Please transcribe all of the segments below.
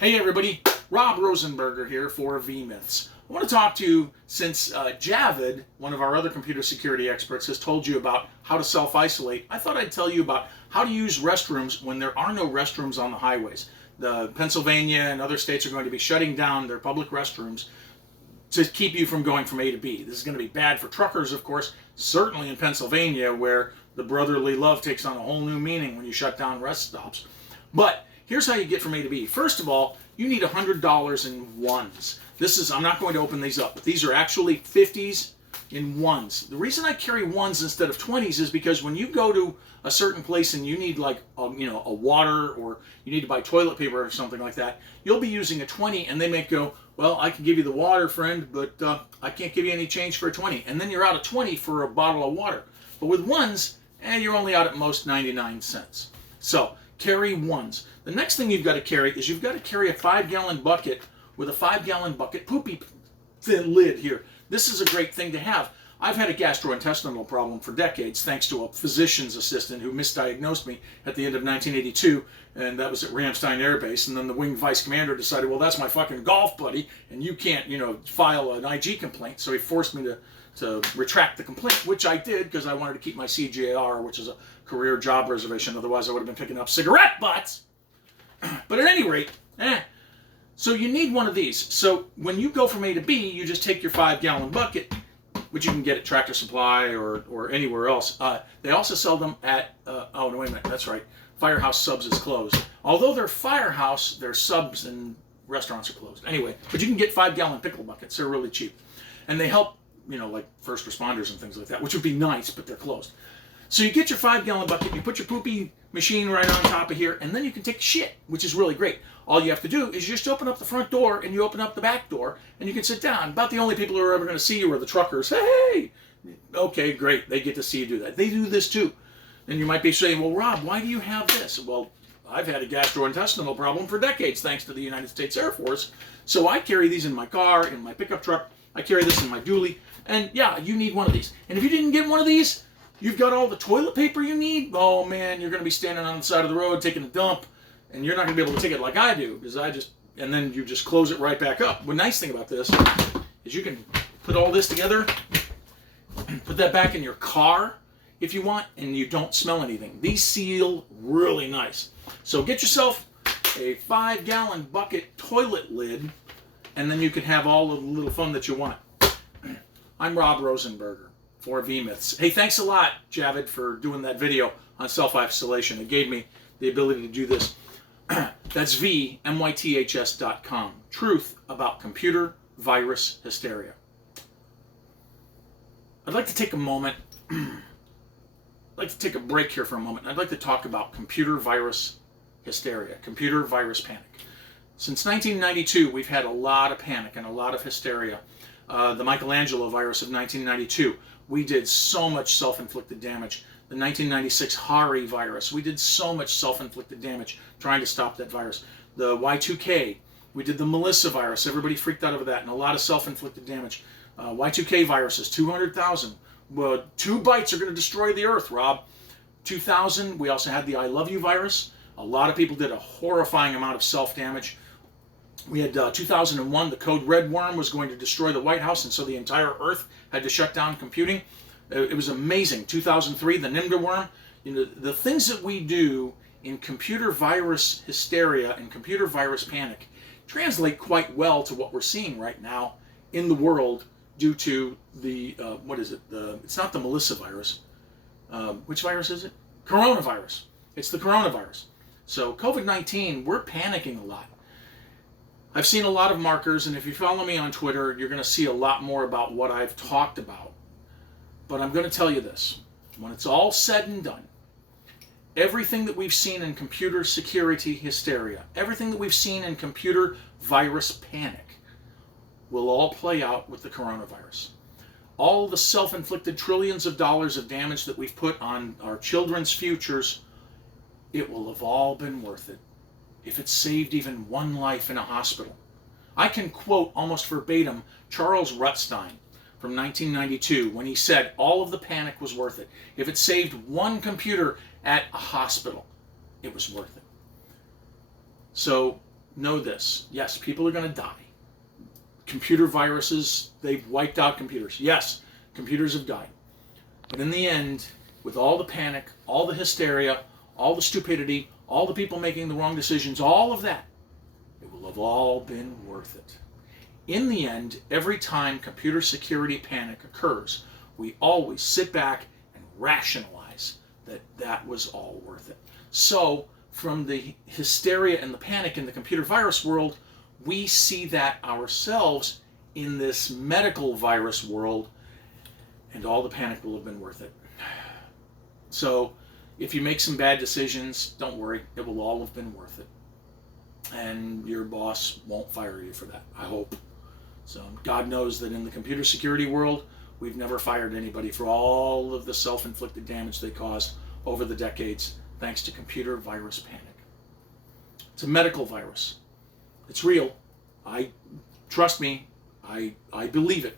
Hey everybody, Rob Rosenberger here for V-Myths. I want to talk to you since Javid, one of our other computer security experts, has told you about how to self-isolate. I thought I'd tell you about how to use restrooms when there are no restrooms on the highways. Pennsylvania and other states are going to be shutting down their public restrooms to keep you from going from A to B. This is going to be bad for truckers, of course, certainly in Pennsylvania, where the brotherly love takes on a whole new meaning when you shut down rest stops. But here's how you get from A to B. First of all, you need $100 in ones. I'm not going to open these up, but these are actually 50s in ones. The reason I carry ones instead of 20s is because when you go to a certain place and you need like a water, or you need to buy toilet paper or something like that, you'll be using a 20 and they may go, well, I can give you the water, friend, but I can't give you any change for a 20. And then you're out of 20 for a bottle of water. But with ones, you're only out at most 99 cents. So carry ones. The next thing you've got to carry is you've got to carry a 5-gallon bucket with a 5-gallon bucket poopy thin lid here. This is a great thing to have. I've had a gastrointestinal problem for decades thanks to a physician's assistant who misdiagnosed me at the end of 1982, and that was at Ramstein Air Base. And then the wing vice commander decided, well, that's my fucking golf buddy, and you can't, file an IG complaint. So he forced me to retract the complaint, which I did because I wanted to keep my CJR, which is a career job reservation. Otherwise, I would have been picking up cigarette butts. But at any rate, so you need one of these. So when you go from A to B, you just take your 5-gallon bucket, which you can get at Tractor Supply or anywhere else. They also sell them at, oh, no, wait a minute, that's right. Firehouse Subs is closed. Although they're Firehouse, their subs and restaurants are closed. Anyway, but you can get 5-gallon pickle buckets. They're really cheap. And they help, like first responders and things like that, which would be nice, but they're closed. So you get your 5-gallon bucket, you put your poopy machine right on top of here, and then you can take a shit, which is really great. All you have to do is you just open up the front door and you open up the back door and you can sit down. About the only people who are ever going to see you are the truckers. Hey! Okay, great. They get to see you do that. They do this too. And you might be saying, well, Rob, why do you have this? Well, I've had a gastrointestinal problem for decades thanks to the United States Air Force. So I carry these in my car, in my pickup truck. I carry this in my dually. And yeah, you need one of these. And if you didn't get one of these, you've got all the toilet paper you need. Oh man, you're going to be standing on the side of the road taking a dump, and you're not going to be able to take it like I do, because and then you just close it right back up. The nice thing about this is you can put all this together, put that back in your car if you want, and you don't smell anything. These seal really nice. So get yourself a 5-gallon bucket toilet lid, and then you can have all of the little fun that you want. I'm Rob Rosenberger for V-Myths. Hey, thanks a lot, Javid, for doing that video on self-isolation. It gave me the ability to do this. That's VMYTHS.com. Truth about computer virus hysteria. I'd like to take a moment. I'd like to take a break here for a moment. I'd like to talk about computer virus hysteria, computer virus panic. Since 1992, we've had a lot of panic and a lot of hysteria. The Michelangelo virus of 1992, we did so much self-inflicted damage. The 1996 Hari virus, we did so much self-inflicted damage trying to stop that virus. The Y2K, we did the Melissa virus. Everybody freaked out over that, and a lot of self-inflicted damage. Y2K viruses, 200,000. Well, 2 bites are going to destroy the earth, Rob. 2000, we also had the I love you virus. A lot of people did a horrifying amount of self-damage. We had 2001, the code red worm was going to destroy the White House, and so the entire Earth had to shut down computing. It was amazing. 2003, the Nimda worm. The things that we do in computer virus hysteria and computer virus panic translate quite well to what we're seeing right now in the world due to the, it's not the Melissa virus. Which virus is it? Coronavirus. It's the coronavirus. So COVID-19, we're panicking a lot. I've seen a lot of markers, and if you follow me on Twitter, you're going to see a lot more about what I've talked about. But I'm going to tell you this. When it's all said and done, everything that we've seen in computer security hysteria, everything that we've seen in computer virus panic, will all play out with the coronavirus. All the self-inflicted trillions of dollars of damage that we've put on our children's futures, it will have all been worth it if it saved even one life in a hospital. I can quote almost verbatim Charles Rutstein from 1992 when he said all of the panic was worth it. If it saved one computer at a hospital, it was worth it. So know this. Yes, people are going to die. Computer viruses, they've wiped out computers. Yes, computers have died. But in the end, with all the panic, all the hysteria, all the stupidity, all the people making the wrong decisions, all of that, it will have all been worth it. In the end, every time computer security panic occurs, we always sit back and rationalize that that was all worth it. So, from the hysteria and the panic in the computer virus world, we see that ourselves in this medical virus world, and all the panic will have been worth it. So, if you make some bad decisions, don't worry, it will all have been worth it. And your boss won't fire you for that, I hope. So, God knows that in the computer security world, we've never fired anybody for all of the self-inflicted damage they caused over the decades, thanks to computer virus panic. It's a medical virus. It's real. Trust me, I believe it.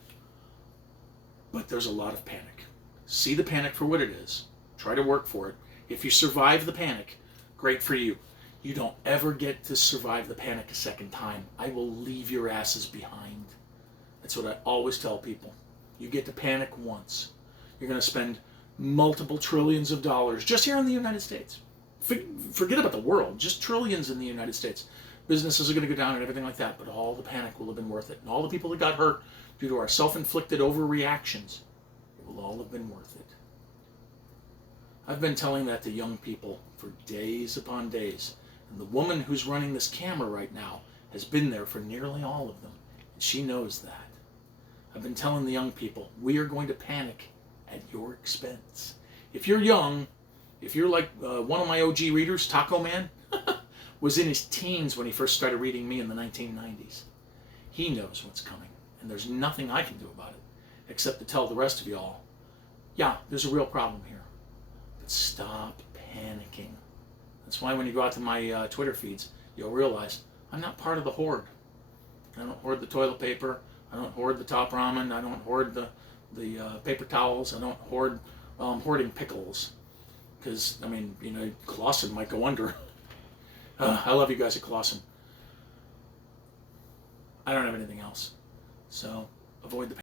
But there's a lot of panic. See the panic for what it is. Try to work for it. If you survive the panic, great for you. You don't ever get to survive the panic a second time. I will leave your asses behind. That's what I always tell people. You get to panic once. You're going to spend multiple trillions of dollars just here in the United States. Forget about the world, just trillions in the United States. Businesses are going to go down and everything like that, but all the panic will have been worth it. And all the people that got hurt due to our self-inflicted overreactions, it will all have been worth it. I've been telling that to young people for days upon days. And the woman who's running this camera right now has been there for nearly all of them. And she knows that. I've been telling the young people, we are going to panic at your expense. If you're young, if you're like one of my OG readers, Taco Man, was in his teens when he first started reading me in the 1990s. He knows what's coming, and there's nothing I can do about it, except to tell the rest of y'all, yeah, there's a real problem here, but stop panicking. That's why when you go out to my Twitter feeds, you'll realize I'm not part of the horde. I don't hoard the toilet paper, I don't hoard the top ramen, I don't hoard the paper towels, I don't hoard, I'm hoarding pickles. Because, I mean, you know, Clausen might go under. I love you guys at Clausen. I don't have anything else. So, avoid the